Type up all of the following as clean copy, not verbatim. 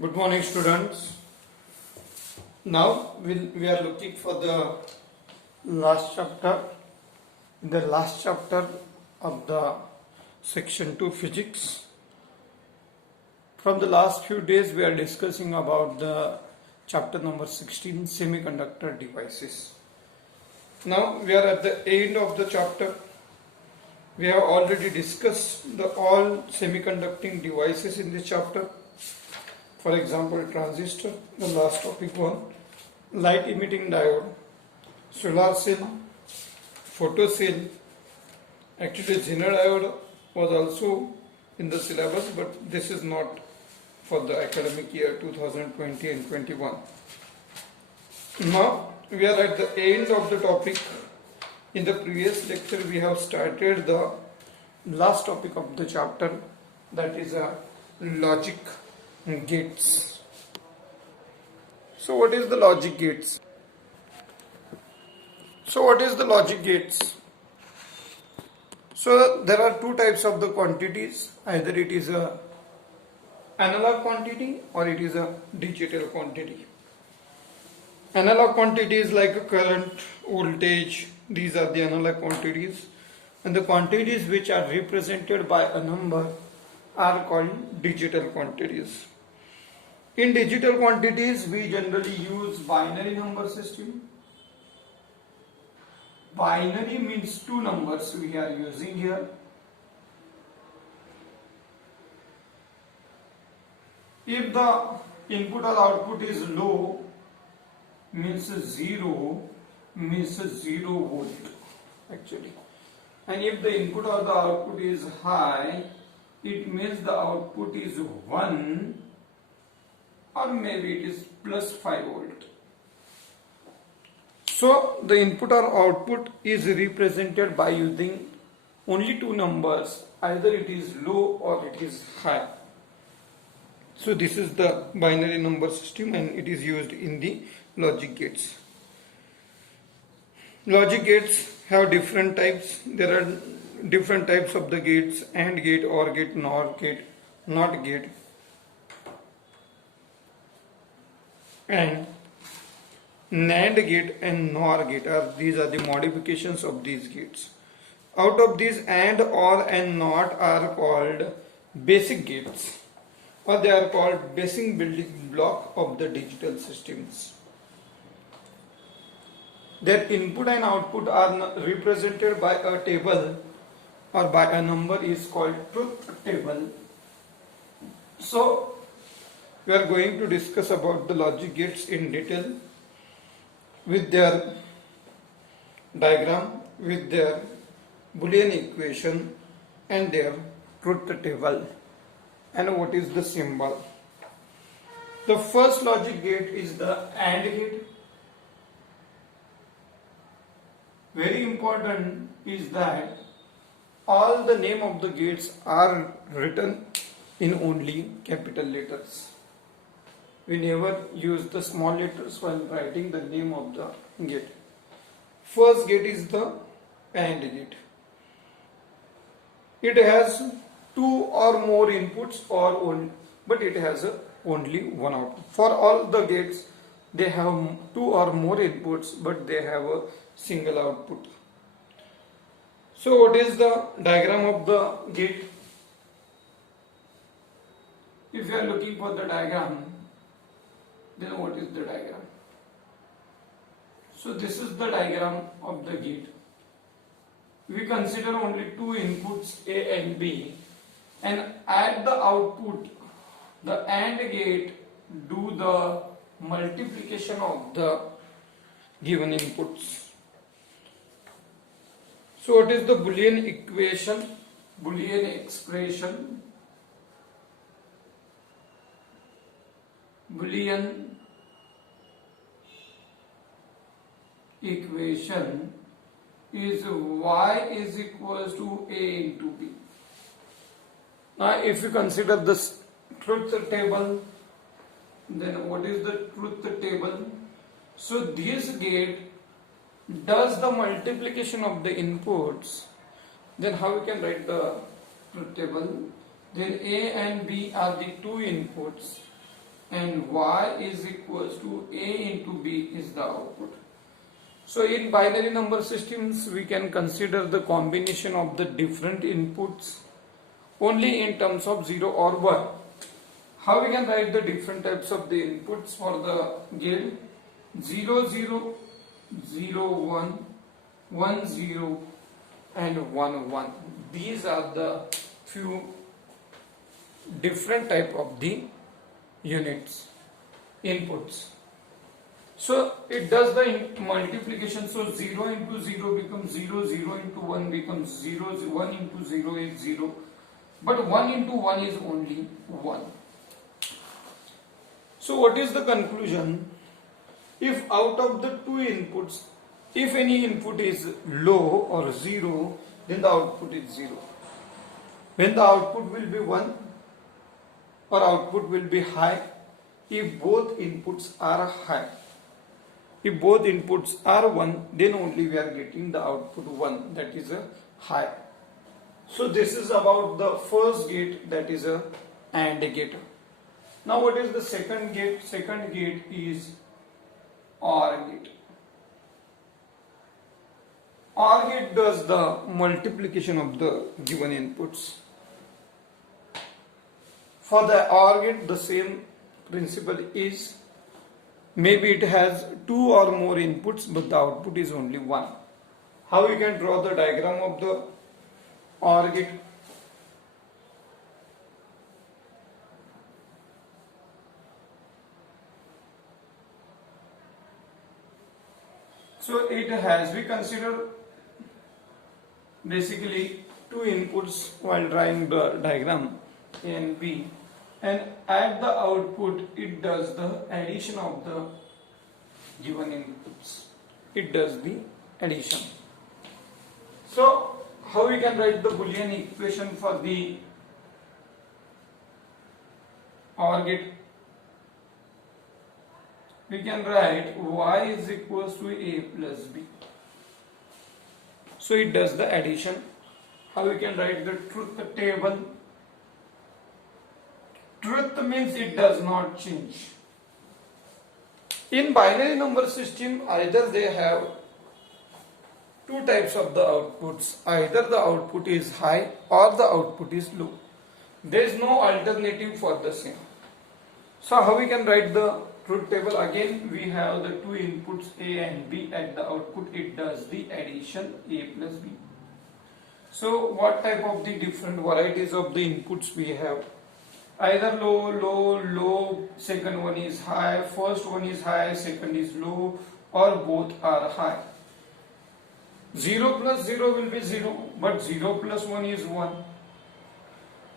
Good morning, students. Now we are looking for the last chapter. In the last chapter of the section 2 physics. From the last few days we are discussing about the chapter number 16 semiconductor devices. Now we are at the end of the chapter. We have already discussed the all semiconducting devices in this chapter. For example, transistor, the last topic one, light emitting diode, solar cell, photo cell. Actually, Zener diode was also in the syllabus, but this is not for the academic year 2020 and 21. Now we are at the end of the topic. In the previous lecture, we have started the last topic of the chapter, that is logic gates. So what is the logic gates? So there are two types of the quantities. Either it is a analog quantity or it is a digital quantity. Analog quantities like a current, voltage, these are the analog quantities, and the quantities which are represented by a number are called digital quantities. In digital quantities, we generally use binary number system. Binary means two numbers we are using here. If the input or output is low, means 0 volt actually. And if the input or the output is high, it means the output is 1 or maybe it is plus 5 volt. So the input or output is represented by using only two numbers, either it is low or it is high. So this is the binary number system and it is used in the logic gates. Logic gates have different types. There are different types of the gates: AND gate, OR gate, NOR gate, NOT gate, and NAND gate and NOR gate. These are the modifications of these gates. Out of these, AND, OR and NOT are called basic gates, or they are called basic building block of the digital systems. Their input and output are represented by a table or by a number is called truth table. So we are going to discuss about the logic gates in detail with their diagram, with their Boolean equation and their truth table and what is the symbol. The first logic gate is the AND gate. Very important is that all the name of the gates are written in only capital letters. We never use the small letters while writing the name of the gate. First gate is the AND gate. It has two or more inputs but it has only one output. For all the gates, they have two or more inputs but they have a single output. So what is the diagram of the gate? If you are looking for the diagram, then what is the diagram? So this is the diagram of the gate. We consider only two inputs A and B, and at the output the AND gate do the multiplication of the given inputs. So what is the Boolean equation, Boolean expression? Boolean equation is y is equals to A into B. Now if you consider this truth table, then what is the truth table? So this gate does the multiplication of the inputs. Then how we can write the truth table? Then A and B are the two inputs. and y is equals to a into b is the output. So in binary number systems we can consider the combination of the different inputs only in terms of 0 or 1. How we can write the different types of the inputs for the gate? 0 0, 0 1, 1 0 and 1 1. These are the few different type of the units inputs. So it does the multiplication. So 0 into 0 becomes 0, 0 into 1 becomes 0, 1 into 0 is 0, but 1 into 1 is only 1. So what is the conclusion? If out of the two inputs, if any input is low or 0, then the output is 0. When the output will be 1 or output will be high, if both inputs are high. If both inputs are 1, then only we are getting the output 1, that is a high. So this is about the first gate, that is a AND gate. Now what is the second gate? Second gate is OR gate. OR gate does the multiplication of the given inputs. For the OR gate, the same principle is, maybe it has 2 or more inputs, but the output is only 1. How we can draw the diagram of the OR gate? So it has, we consider basically 2 inputs while drawing the diagram, A and B, and at the output it does the addition of the given inputs. It does the addition. So how we can write the Boolean equation for the OR gate? We can write y is equals to a plus b. So it does the addition. How we can write the truth table? Truth means it does not change. In binary number system, either they have 2 types of the outputs. Either the output is high or the output is low. There is no alternative for the same. So how we can write the truth table? Again, we have the 2 inputs A and B. At the output it does the addition A plus B. So what type of the different varieties of the inputs we have? Either low, low, low, second one is high, first one is high, second is low, or both are high. 0 plus 0 will be 0, but 0 plus 1 is 1.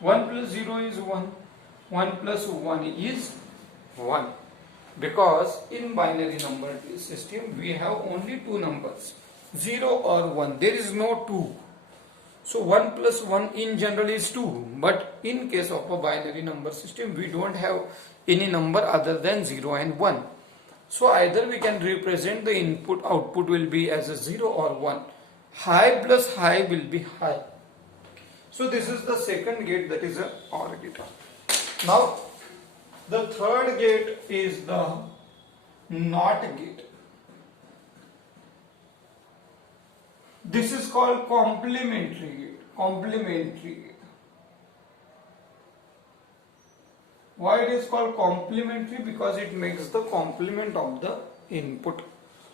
1 plus 0 is 1. 1 plus 1 is 1. Because in binary number system we have only 2 numbers, 0 or 1. There is no 2. So 1 plus 1 in general is 2, but in case of a binary number system we don't have any number other than 0 and 1. So either we can represent the input output will be as a 0 or 1. High plus high will be high. So this is the second gate, that is a OR gate. Now the third gate is the NOT gate. This is called complementary gate. Complementary gate. Why it is called complementary? Because it makes the complement of the input.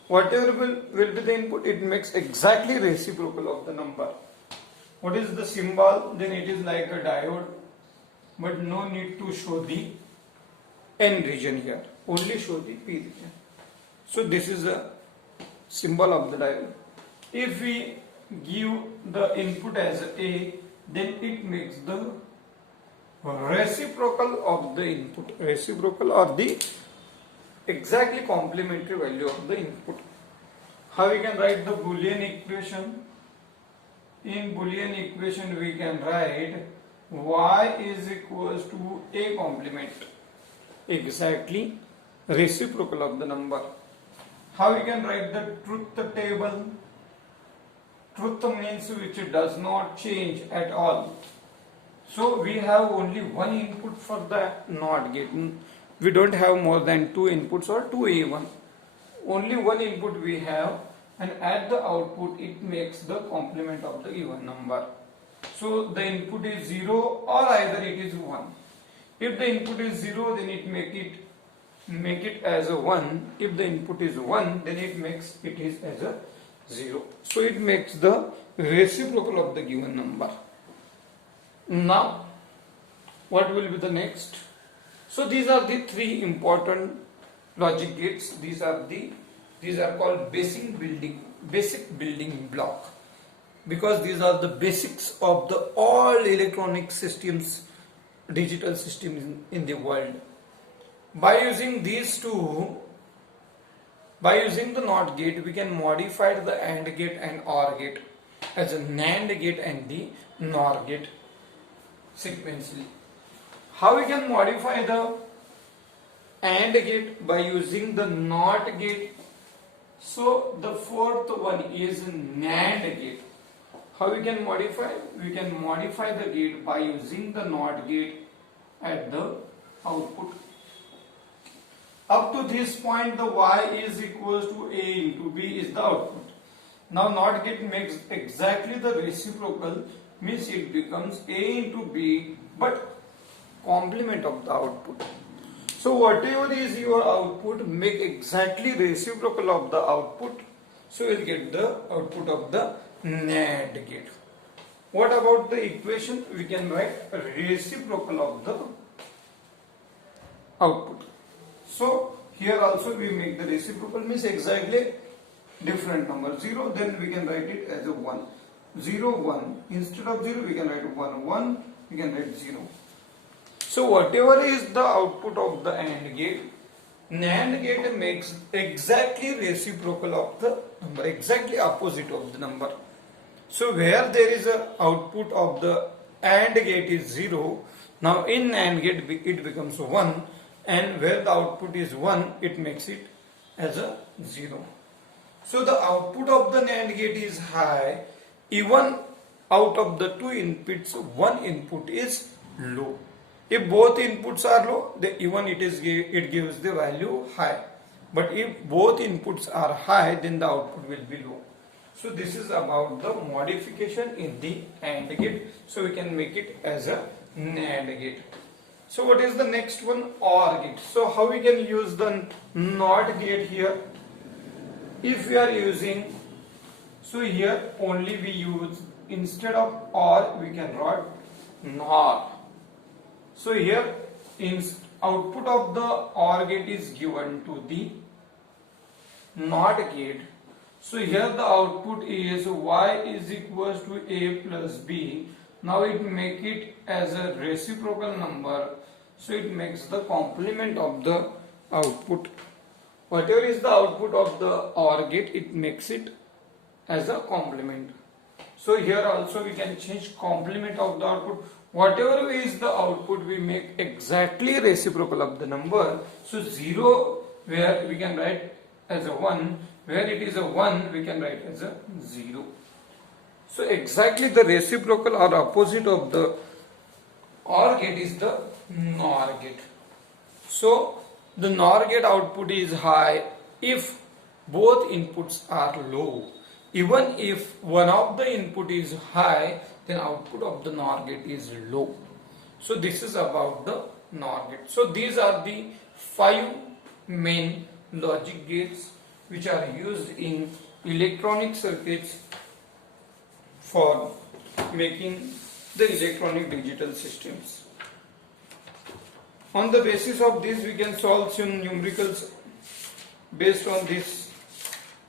Whatever will be the input, it makes exactly reciprocal of the number. What is the symbol? Then it is like a diode, but no need to show the N region here. Only show the P region. So this is a symbol of the diode. If we give the input as A, then it makes the reciprocal of the input. Reciprocal or the exactly complementary value of the input. How we can write the Boolean equation? In Boolean equation we can write y is equals to A complement. Exactly reciprocal of the number. How we can write the truth table? Truth means which does not change at all. So we have only one input for the NOT gate. we don't have more than 2 inputs or 2A1. Only one input we have, and at the output it makes the complement of the given number. So the input is 0 or either it is 1. If the input is 0, then it make it as a 1. If the input is 1, then it makes it is as a 0. So it makes the reciprocal of the given number. Now what will be the next? So these are the three important logic gates. These are called basic building block, because these are the basics of the all electronic systems, digital systems in the world. By using these two, by using the NOT gate, we can modify the AND gate and OR gate as a NAND gate and the NOR gate sequentially. How we can modify the AND gate? By using the NOT gate. So the fourth one is NAND gate. How we can modify? We can modify the gate by using the NOT gate at the output. Up to this point, the Y is equals to A into B is the output. Now NOT gate makes exactly the reciprocal, means it becomes A into B, but complement of the output. So whatever is your output, make exactly reciprocal of the output. So you will get the output of the NAND gate. What about the equation? We can write reciprocal of the output. So here also we make the reciprocal, means exactly different number. 0, then we can write it as a 1. 0, 1. Instead of 0, we can write 1. 1, we can write 0. So whatever is the output of the AND gate, NAND gate makes exactly reciprocal of the number, exactly opposite of the number. So where there is a output of the AND gate is 0, now in NAND gate it becomes 1, and where the output is 1, it makes it as a 0. So the output of the NAND gate is high, even out of the two inputs, one input is low. If both inputs are low, then even it gives the value high. But if both inputs are high, then the output will be low. So this is about the modification in the AND gate. So we can make it as a NAND gate. So what is the next one? OR gate. So how we can use the NOT gate here? If we are using, so here only we use, instead of OR we can write NOR. So here in output of the OR gate is given to the NOT gate. So here the output is Y is equals to A plus B. Now it make it as a reciprocal number. So it makes the complement of the output. Whatever is the output of the OR gate, it makes it as a complement. So here also we can change complement of the output. Whatever is the output, we make exactly reciprocal of the number. So 0 where we can write as a 1, where it is a 1 we can write as a 0. So exactly the reciprocal or opposite of the OR gate is the NOR gate. So the NOR gate output is high if both inputs are low. Even if one of the input is high, then output of the NOR gate is low. So this is about the NOR gate. So these are the 5 main logic gates which are used in electronic circuits for making the electronic digital systems. On the basis of this, we can solve some numericals based on these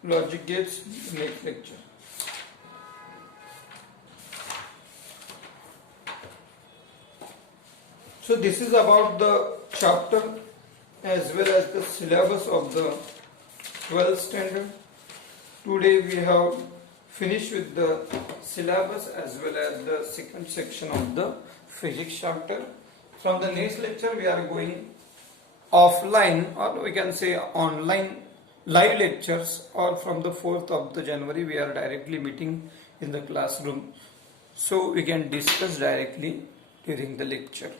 logic gates in the next lecture. So this is about the chapter as well as the syllabus of the 12th standard. Today we have finished with the syllabus as well as the second section of the physics chapter. From the next lecture we are going offline, or we can say online live lectures, or from the 4th of the January we are directly meeting in the classroom, so we can discuss directly during the lecture.